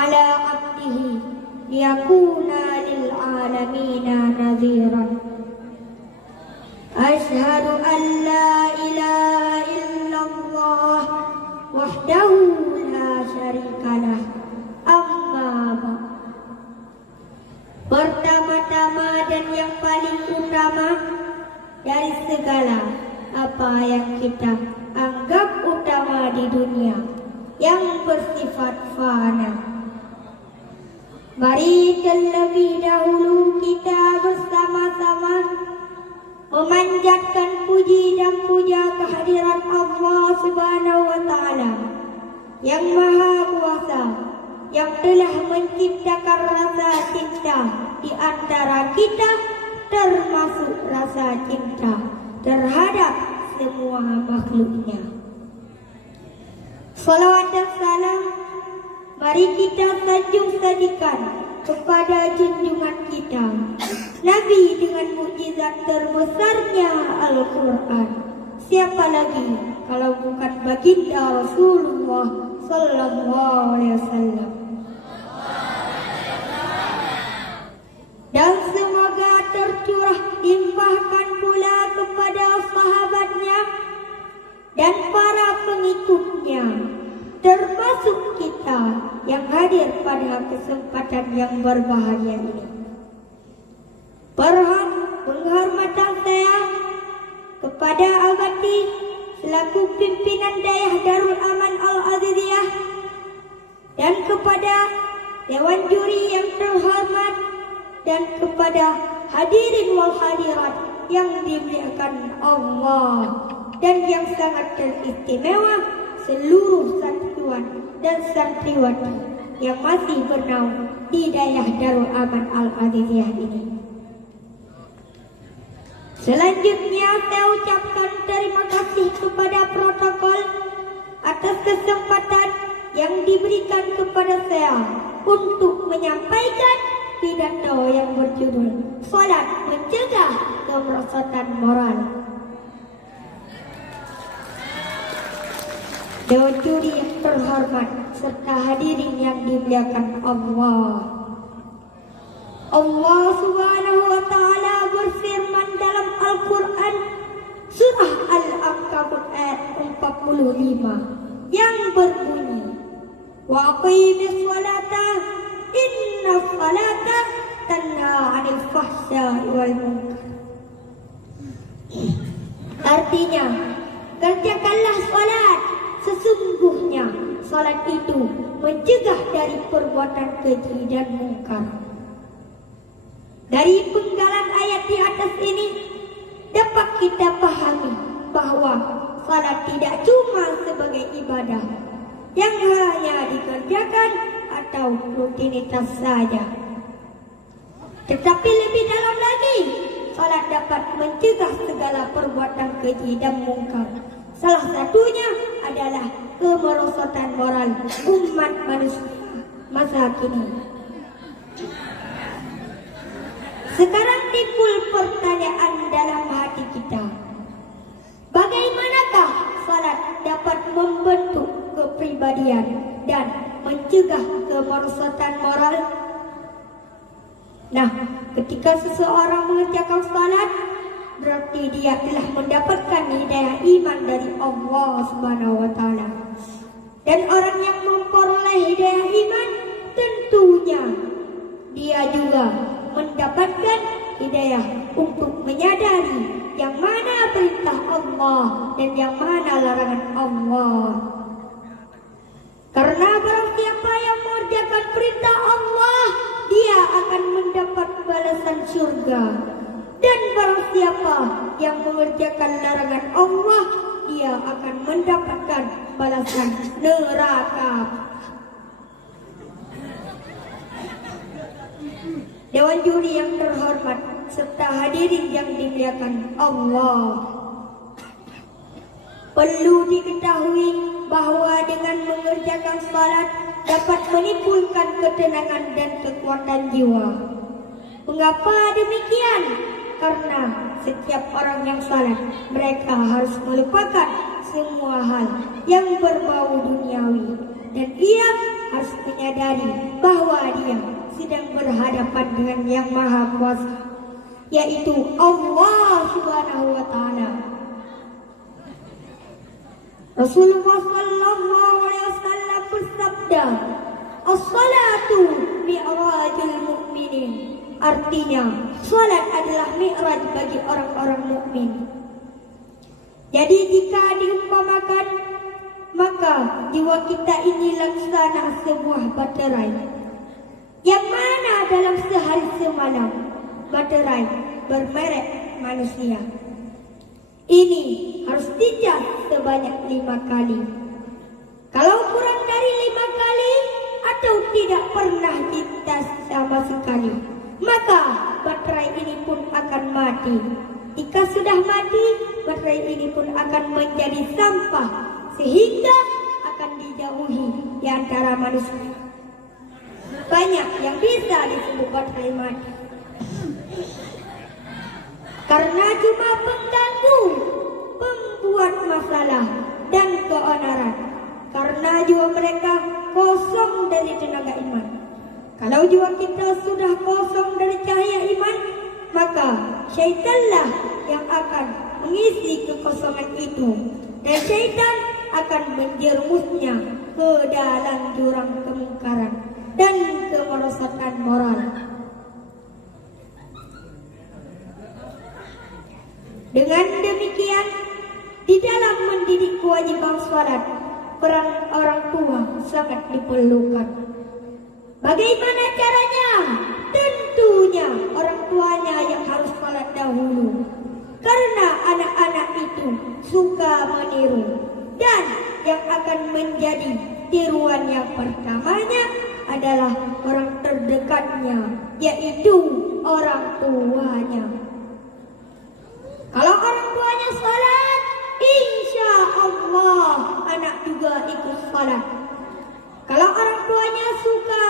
ala abdihi liyakuna lil alamina nadhiran. Ashhadu an la ilaha illallah wahdahu la syarikalah. Amma ba'd. Pertama-tama dan yang paling utama dari segala apa yang kita anggap utama di dunia yang bersifat fana, mari terlebih dahulu kita bersama-sama memanjatkan puji dan puja kehadirat Allah Subhanahu wa Ta'ala yang Maha Kuasa, yang telah menciptakan rasa cinta di antara kita, termasuk rasa cinta terhadap semua makhluknya. Salawat dan salam mari kita sanjung-sanjungkan kepada junjungan kita, Nabi dengan mukjizat terbesarnya Al-Quran. Siapa lagi kalau bukan baginda Rasulullah Sallallahu Alaihi Wasallam. Dan semoga tercurah limpahkan pula kepada sahabatnya dan para pengikutnya, termasuk kita yang hadir pada kesempatan yang berbahagia ini. Penghormatan saya kepada Al-Bati selaku pimpinan Dayah Darul Aman Al-Aziziyah dan kepada Dewan Juri yang terhormat dan kepada hadirin wal hadirat yang dimuliakan Allah dan yang sangat teristimewa, seluruh santriwan dan santriwati yang masih bernaung di Dayah Darul Aman Al-Aziziyah ini. Selanjutnya saya ucapkan terima kasih kepada protokol atas kesempatan yang diberikan kepada saya untuk menyampaikan pidato yang berjudul Salat Mencegah Kemerosotan Moral. Dewan juri yang terhormat serta hadirin yang dimuliakan Allah. Allah Subhanahu wa Ta'ala berfirman dalam Al-Quran surah Al-Ankabut ayat 45 yang berbunyi, wa aqimis salata inna salata tanha 'anil fahsya'i wal munkar. Artinya, kerjakanlah salat, sesungguhnya salat itu mencegah dari perbuatan keji dan mungkar. Dari penggalan ayat di atas ini dapat kita pahami bahwa salat tidak cuma sebagai ibadah yang hanya dikerjakan atau rutinitas saja, tetapi lebih dalam lagi, salat dapat mencegah segala perbuatan keji dan mungkar. Salah satunya adalah kemerosotan moral umat manusia masa kini. Sekarang timbul pertanyaan dalam hati kita, bagaimanakah salat dapat membentuk kepribadian dan mencegah kemerosotan moral? Nah, ketika seseorang mengerjakan salat, berarti dia telah mendapatkan hidayah iman dari Allah Subhanahu wa Ta'ala. Dan orang yang memperoleh hidayah iman, tentunya dia juga mendapatkan hidayah untuk menyadari yang mana perintah Allah dan yang mana larangan Allah. Karena barang siapa yang mengerjakan perintah Allah, dia akan mendapat balasan surga. Dan barang siapa yang mengerjakan larangan Allah, dia akan mendapatkan balasan neraka. Dewan juri yang terhormat serta hadirin yang dimuliakan Allah, perlu diketahui bahwa dengan mengerjakan salat dapat menimbulkan ketenangan dan kekuatan jiwa. Mengapa demikian? Karena setiap orang yang salat, mereka harus melupakan semua hal yang berbau duniawi, dan ia harus menyadari bahwa dia sedang berhadapan dengan Yang Maha Kuasa, yaitu Allah Subhanahu wa Ta'ala. Rasulullah sallallahu alaihi wasallam bersabda, "As-salatu mi'rajul mu'minin." Artinya, salat adalah mi'raj bagi orang-orang mukmin. Jadi jika diumpamakan, maka jiwa kita ini laksana sebuah baterai, yang mana dalam sehari semalam baterai bermerek manusia ini harus dicas sebanyak 5 kali. Kalau kurang dari 5 kali atau tidak pernah dicas sama sekali, maka baterai ini pun akan mati. Jika sudah mati, baterai ini pun akan menjadi sampah, sehingga akan dijauhi di antara manusia. Banyak yang bisa disebut baterai mati, karena cuma pengganggu, pembuat masalah dan keonaran. Karena jiwa mereka kosong dari tenaga iman. Kalau jiwa kita sudah kosong dari cahaya iman, maka syaitanlah yang akan mengisi kekosongan itu, dan syaitan akan menjerumusnya ke dalam jurang kemungkaran dan kemerosotan moral. Dengan demikian, di dalam mendidik kewajiban salat, peran orang tua sangat diperlukan. Bagaimana caranya? Tentunya orang tuanya yang harus salat dahulu, karena anak-anak itu suka meniru, dan yang akan menjadi tiruan yang pertamanya adalah orang terdekatnya, yaitu orang tuanya. Kalau orang tuanya salat, insya Allah anak juga ikut salat. Kalau orang tuanya suka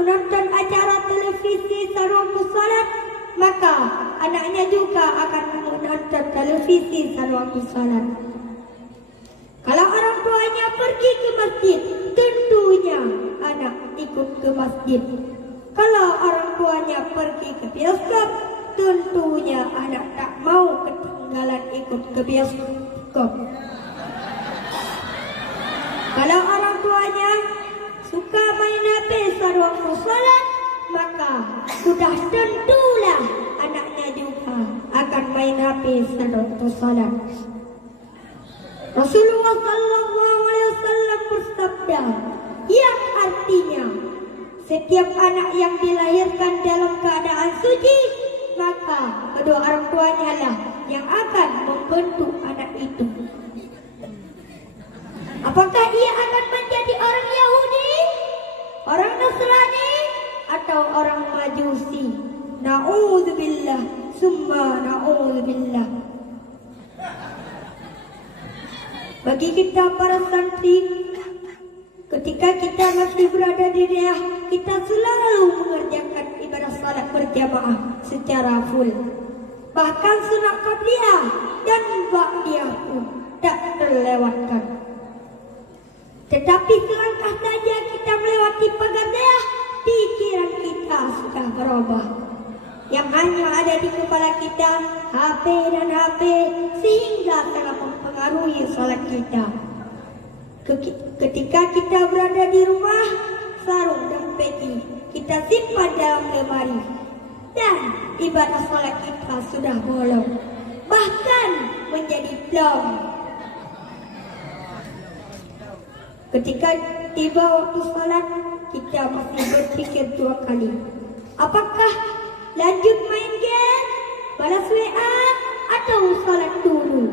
menonton acara televisi sarwaktu salat, maka anaknya juga akan menonton televisi sarwaktu salat. Kalau orang tuanya pergi ke masjid, tentunya anak ikut ke masjid. Kalau orang tuanya pergi ke bioskop, tentunya anak tak mau ketinggalan ikut ke bioskop. Kalau orang tuanya suka main HP sarwaktu salat, maka sudah tentulah anaknya juga akan main HP sarwaktu salat. Rasulullah sallallahu alaihi wasallam bersabda, yang artinya setiap anak yang dilahirkan dalam keadaan suci, maka kedua orang tuanya lah yang akan membentuk anak itu. Apakah ia akan menjadi orang Yahudi, orang Nasrani, atau orang Majusi? Na'udzubillah, summa na'udzubillah. Bagi kita para santri, ketika kita masih berada di daerah, kita selalu mengerjakan ibadah salat berjamaah secara full. Bahkan sunat qabliyah dan ba'diyah pun tak terlewatkan. Tetapi selangkah saja kita melewati pagar daerah, pikiran kita sudah berubah. Yang hanya ada di kepala kita HP dan HP, sehingga sangat mempengaruhi salat kita. Ketika kita berada di rumah, sarung dan peci kita simpan dalam lemari, dan ibadah salat kita sudah bolong, bahkan menjadi plong. Ketika tiba waktu salat, kita masih berpikir 2 kali. Apakah lanjut main game, balas WA, atau salat dulu?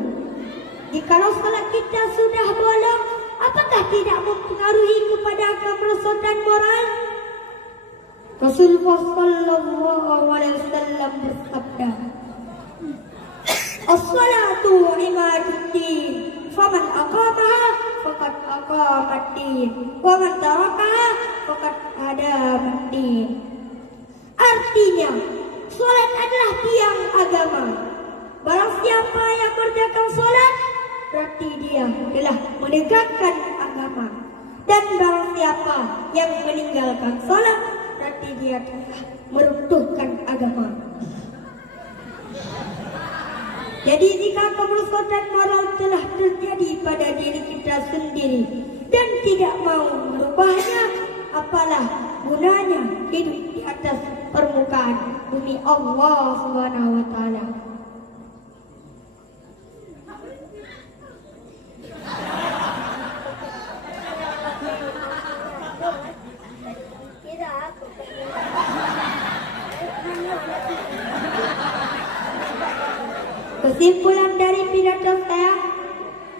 Jikalau salat kita sudah bolong, apakah tidak mempengaruhi kepada kemerosotan moral? Rasulullah sallallahu alaihi wasallam bersabda, "As-salatu imaduddin, faman aqamaha faqad aqamaddin, wa man tarakaha faqad hadamaddin." Artinya, salat adalah tiang agama. Barang siapa yang mengerjakan salat, berarti dia telah menegakkan agama. Dan barang siapa yang meninggalkan sholat, berarti dia telah meruntuhkan agama. Jadi jika kemerosotan dan moral telah terjadi pada diri kita sendiri dan tidak mau merubahnya, apalah gunanya hidup di atas permukaan bumi Allah Subhanahu wa taala. Kesimpulan dari pidato saya,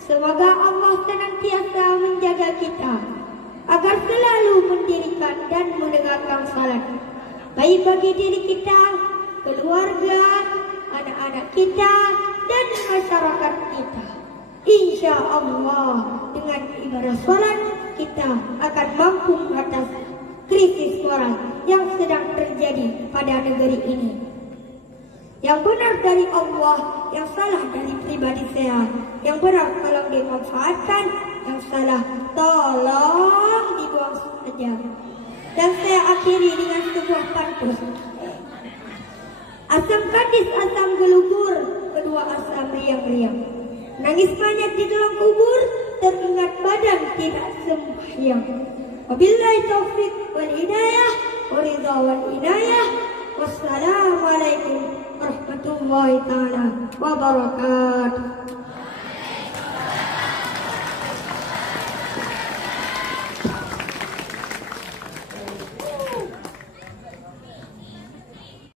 semoga Allah senantiasa menjaga kita agar selalu mendirikan dan menegakkan salat, baik bagi diri kita, keluarga, anak-anak kita, dan masyarakat kita. Insya Allah dengan ibadah salat kita akan mampu mengatasi krisis moral yang sedang terjadi pada negeri ini. Yang benar dari Allah, yang salah dari pribadi saya. Yang benar tolong dimanfaatkan, yang salah tolong dibuang saja. Dan saya akhiri dengan sebuah pantun. Asam kadis, asam gelugur, kedua asam riang-riang. Nangis banyak di dalam kubur, teringat badan tidak sembahyang. Wabillahi taufik wal hidayah, waridha wal inayah. Wassalamualaikum warahmatullahi taala wabarakatuh.